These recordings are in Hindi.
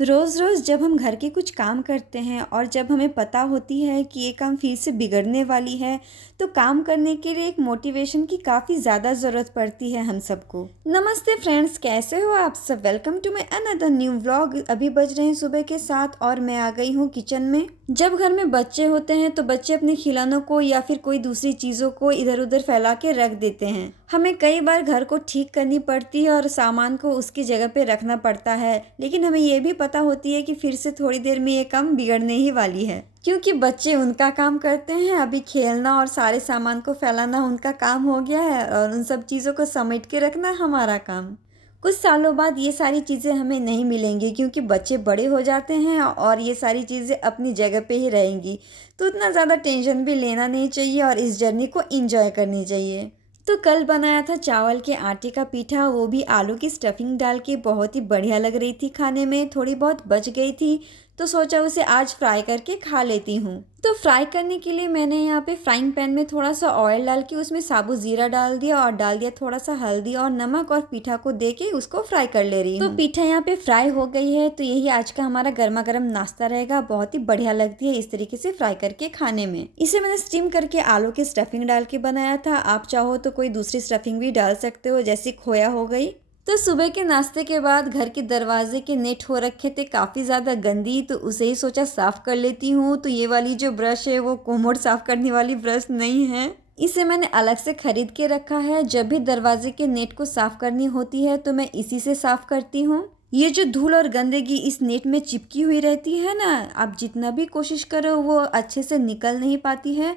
रोज़ रोज़ जब हम घर के कुछ काम करते हैं और जब हमें पता होती है कि ये काम फिर से बिगड़ने वाली है, तो काम करने के लिए एक मोटिवेशन की काफ़ी ज़्यादा ज़रूरत पड़ती है हम सबको। नमस्ते फ्रेंड्स, कैसे हो आप सब? Welcome to my another new vlog. अभी बज रहे हैं सुबह के 7 और मैं आ गई हूँ किचन में। जब घर में बच्चे होते हैं तो बच्चे अपने खिलौनों को या फिर कोई दूसरी चीज़ों को इधर उधर फैला के रख देते हैं। हमें कई बार घर को ठीक करनी पड़ती है और सामान को उसकी जगह पे रखना पड़ता है, लेकिन हमें ये भी पता होती है कि फिर से थोड़ी देर में ये काम बिगड़ने ही वाली है, क्योंकि बच्चे उनका काम करते हैं, अभी खेलना और सारे सामान को फैलाना उनका काम हो गया है और उन सब चीज़ों को समेट के रखना हमारा काम। कुछ सालों बाद ये सारी चीज़ें हमें नहीं मिलेंगी, क्योंकि बच्चे बड़े हो जाते हैं और ये सारी चीज़ें अपनी जगह पे ही रहेंगी। तो उतना ज़्यादा टेंशन भी लेना नहीं चाहिए और इस जर्नी को एंजॉय करनी चाहिए। तो कल बनाया था चावल के आटे का पीठा, वो भी आलू की स्टफिंग डाल के। बहुत ही बढ़िया लग रही थी खाने में, थोड़ी बहुत बच गई थी तो सोचा उसे आज फ्राई करके खा लेती हूँ। तो फ्राई करने के लिए मैंने यहाँ पे फ्राइंग पैन में थोड़ा सा ऑयल डाल के उसमें साबुत जीरा डाल दिया और डाल दिया थोड़ा सा हल्दी और नमक और पीठा को दे के उसको फ्राई कर ले रही हूँ। तो पीठा यहाँ पे फ्राई हो गई है, तो यही आज का हमारा गर्मा गर्म नाश्ता रहेगा। बहुत ही बढ़िया लगती है इस तरीके से फ्राई करके खाने में। इसे मैंने स्टीम करके आलू की स्टफिंग डाल के बनाया था। आप चाहो तो कोई दूसरी स्टफिंग भी डाल सकते हो, जैसे खोया हो गई। तो सुबह के नाश्ते के बाद घर के दरवाजे के नेट हो रखे थे काफ़ी ज़्यादा गंदी, तो उसे ही सोचा साफ़ कर लेती हूँ। तो ये वाली जो ब्रश है वो कोमोड साफ़ करने वाली ब्रश नहीं है, इसे मैंने अलग से खरीद के रखा है। जब भी दरवाजे के नेट को साफ़ करनी होती है तो मैं इसी से साफ़ करती हूँ। ये जो धूल और गंदगी इस नेट में चिपकी हुई रहती है ना, आप जितना भी कोशिश करो वो अच्छे से निकल नहीं पाती है।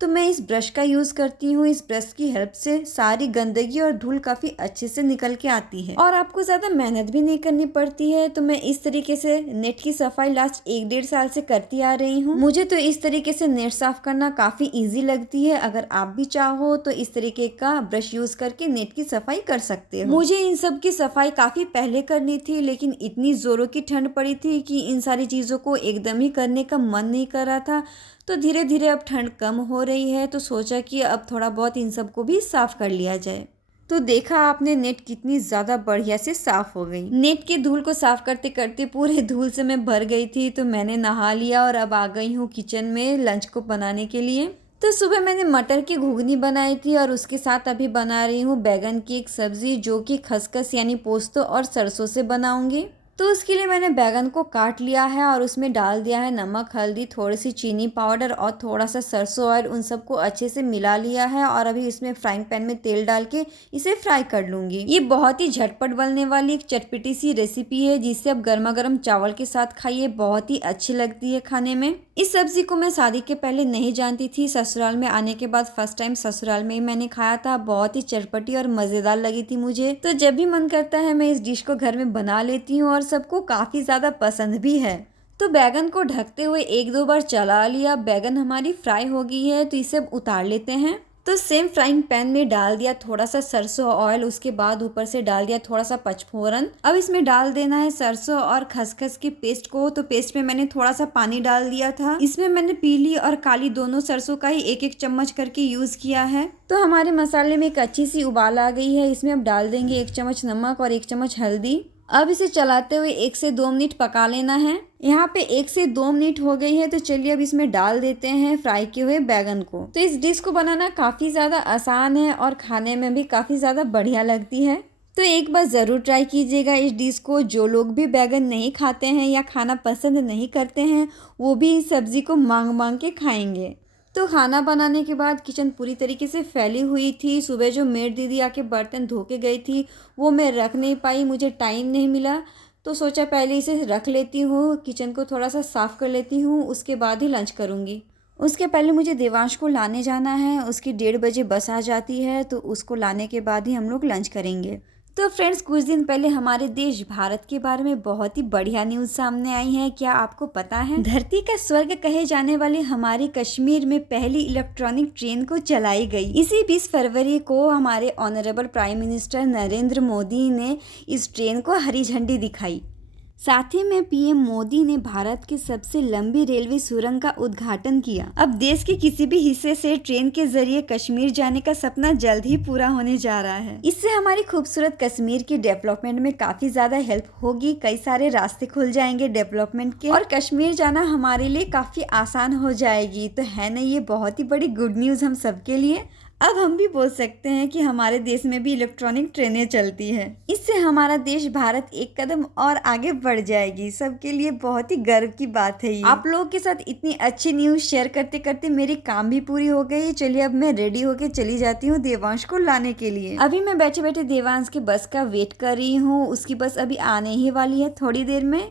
तो मैं इस ब्रश का यूज़ करती हूँ। इस ब्रश की हेल्प से सारी गंदगी और धूल काफ़ी अच्छे से निकल के आती है और आपको ज़्यादा मेहनत भी नहीं करनी पड़ती है। तो मैं इस तरीके से नेट की सफाई लास्ट 1-1.5 साल से करती आ रही हूँ। मुझे तो इस तरीके से नेट साफ करना काफ़ी ईजी लगती है। अगर आप भी चाहो तो इस तरीके का ब्रश यूज़ करके नेट की सफाई कर सकते हो। मुझे इन सब की सफाई काफ़ी पहले करनी थी, लेकिन इतनी ज़ोरों की ठंड पड़ी थी कि इन सारी चीज़ों को एकदम ही करने का मन नहीं कर रहा था। तो धीरे धीरे अब ठंड कम हो रही है, तो सोचा कि अब थोड़ा बहुत इन सबको भी साफ़ कर लिया जाए। तो देखा आपने नेट कितनी ज़्यादा बढ़िया से साफ़ हो गई। नेट के धूल को साफ़ करते करते पूरे धूल से मैं भर गई थी। तो मैंने नहा लिया और अब आ गई हूँ किचन में लंच को बनाने के लिए। तो सुबह मैंने मटर की घुगनी बनाई थी और उसके साथ अभी बना रही हूँ बैगन की एक सब्ज़ी, जो कि खसखस यानी पोस्तो और सरसों से बनाऊँगी। तो उसके लिए मैंने बैगन को काट लिया है और उसमें डाल दिया है नमक, हल्दी, थोड़ी सी चीनी पाउडर और थोड़ा सा सरसों ऑयल। उन सबको अच्छे से मिला लिया है और अभी इसमें फ्राइंग पैन में तेल डाल के इसे फ्राई कर लूँगी। ये बहुत ही झटपट बनने वाली एक चटपटी सी रेसिपी है, जिसे आप गर्मा गर्म चावल के साथ खाइए, बहुत ही अच्छी लगती है खाने में। इस सब्जी को मैं शादी के पहले नहीं जानती थी, ससुराल में आने के बाद फर्स्ट टाइम ससुराल में ही मैंने खाया था। बहुत ही चटपटी और मज़ेदार लगी थी मुझे। तो जब भी मन करता है मैं इस डिश को घर में बना लेती हूँ और सबको काफ़ी ज़्यादा पसंद भी है। तो बैगन को ढकते हुए 1-2 बार चला लिया। बैगन हमारी फ्राई हो गई है, तो इसे अब उतार लेते हैं। तो सेम फ्राइंग पैन में डाल दिया थोड़ा सा सरसों ऑयल, उसके बाद ऊपर से डाल दिया थोड़ा सा पचफोरन। अब इसमें डाल देना है सरसों और खसखस की पेस्ट को। तो पेस्ट में मैंने थोड़ा सा पानी डाल दिया था। इसमें मैंने पीली और काली दोनों सरसों का ही 1-1 चम्मच करके यूज किया है। तो हमारे मसाले में एक अच्छी सी उबाल आ गई है। इसमें अब डाल देंगे 1 चम्मच नमक और 1 चम्मच हल्दी। अब इसे चलाते हुए 1 से 2 मिनट पका लेना है। यहाँ पे 1 से 2 मिनट हो गई है, तो चलिए अब इसमें डाल देते हैं फ्राई किए हुए बैगन को। तो इस डिश को बनाना काफ़ी ज़्यादा आसान है और खाने में भी काफ़ी ज़्यादा बढ़िया लगती है। तो एक बार ज़रूर ट्राई कीजिएगा इस डिश को। जो लोग भी बैगन नहीं खाते हैं या खाना पसंद नहीं करते हैं, वो भी इस सब्ज़ी को मांग मांग के खाएंगे। तो खाना बनाने के बाद किचन पूरी तरीके से फैली हुई थी। सुबह जो मेड दीदी आके बर्तन धो के गई थी वो मैं रख नहीं पाई, मुझे टाइम नहीं मिला। तो सोचा पहले इसे रख लेती हूँ, किचन को थोड़ा सा साफ़ कर लेती हूँ, उसके बाद ही लंच करूँगी। उसके पहले मुझे देवांश को लाने जाना है। उसकी 1:30 बजे बस आ जाती है, तो उसको लाने के बाद ही हम लोग लंच करेंगे। तो फ्रेंड्स, कुछ दिन पहले हमारे देश भारत के बारे में बहुत ही बढ़िया न्यूज़ सामने आई है। क्या आपको पता है, धरती का स्वर्ग कहे जाने वाले हमारे कश्मीर में पहली इलेक्ट्रॉनिक ट्रेन को चलाई गई। इसी 20 फरवरी को हमारे honourable prime minister Narendra Modi ने इस ट्रेन को हरी झंडी दिखाई। साथ ही में पीएम मोदी ने भारत की सबसे लंबी रेलवे सुरंग का उद्घाटन किया। अब देश के किसी भी हिस्से से ट्रेन के जरिए कश्मीर जाने का सपना जल्द ही पूरा होने जा रहा है। इससे हमारी खूबसूरत कश्मीर की डेवलपमेंट में काफी ज्यादा हेल्प होगी। कई सारे रास्ते खुल जाएंगे डेवलपमेंट के और कश्मीर जाना हमारे लिए काफी आसान हो जाएगी। तो है ना, ये बहुत ही बड़ी गुड न्यूज हम सबके लिए। अब हम भी बोल सकते हैं कि हमारे देश में भी इलेक्ट्रॉनिक ट्रेनें चलती है। इससे हमारा देश भारत एक कदम और आगे बढ़ जाएगी। सबके लिए बहुत ही गर्व की बात है ये। आप लोगों के साथ इतनी अच्छी न्यूज़ शेयर करते करते मेरी काम भी पूरी हो गई। चलिए अब मैं रेडी होके चली जाती हूँ देवांश को लाने के लिए। अभी मैं बैठे बैठे देवांश की बस का वेट कर रही हूँ। उसकी बस अभी आने ही वाली है थोड़ी देर में।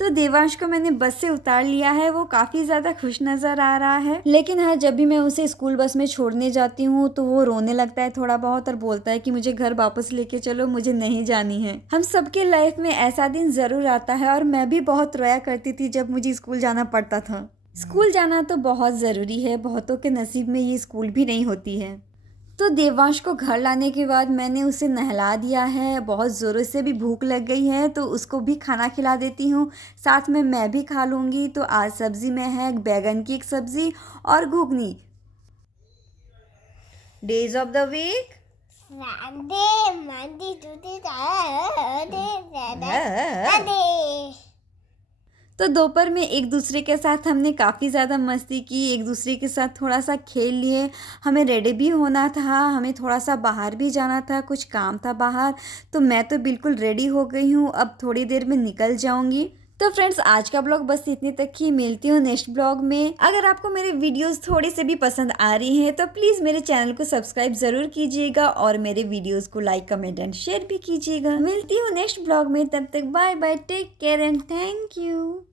तो देवांश को मैंने बस से उतार लिया है। वो काफ़ी ज़्यादा खुश नज़र आ रहा है। लेकिन हाँ, जब भी मैं उसे स्कूल बस में छोड़ने जाती हूँ तो वो रोने लगता है थोड़ा बहुत और बोलता है कि मुझे घर वापस लेके चलो, मुझे नहीं जानी है। हम सबके लाइफ में ऐसा दिन ज़रूर आता है और मैं भी बहुत रोया करती थी जब मुझे स्कूल जाना पड़ता था। स्कूल जाना तो बहुत ज़रूरी है, बहुतों के नसीब में ये स्कूल भी नहीं होती है। तो देवांश को घर लाने के बाद मैंने उसे नहला दिया है। बहुत ज़ोरों से भी भूख लग गई है तो उसको भी खाना खिला देती हूँ। साथ में मैं भी खा लूँगी। तो आज सब्ज़ी में है बैगन की एक सब्ज़ी और घुगनी। Days of the week Monday, Monday, Tuesday, Monday. तो दोपहर में एक दूसरे के साथ हमने काफ़ी ज़्यादा मस्ती की, एक दूसरे के साथ थोड़ा सा खेल लिए। हमें रेडी भी होना था, हमें थोड़ा सा बाहर भी जाना था, कुछ काम था बाहर। तो मैं तो बिल्कुल रेडी हो गई हूँ, अब थोड़ी देर में निकल जाऊँगी। तो फ्रेंड्स, आज का ब्लॉग बस इतने तक ही। मिलती हूँ नेक्स्ट ब्लॉग में। अगर आपको मेरे वीडियोस थोड़ी से भी पसंद आ रही हैं तो प्लीज़ मेरे चैनल को सब्सक्राइब ज़रूर कीजिएगा और मेरे वीडियोस को लाइक, कमेंट एंड शेयर भी कीजिएगा। मिलती हूँ नेक्स्ट ब्लॉग में, तब तक bye bye, take care and thank you.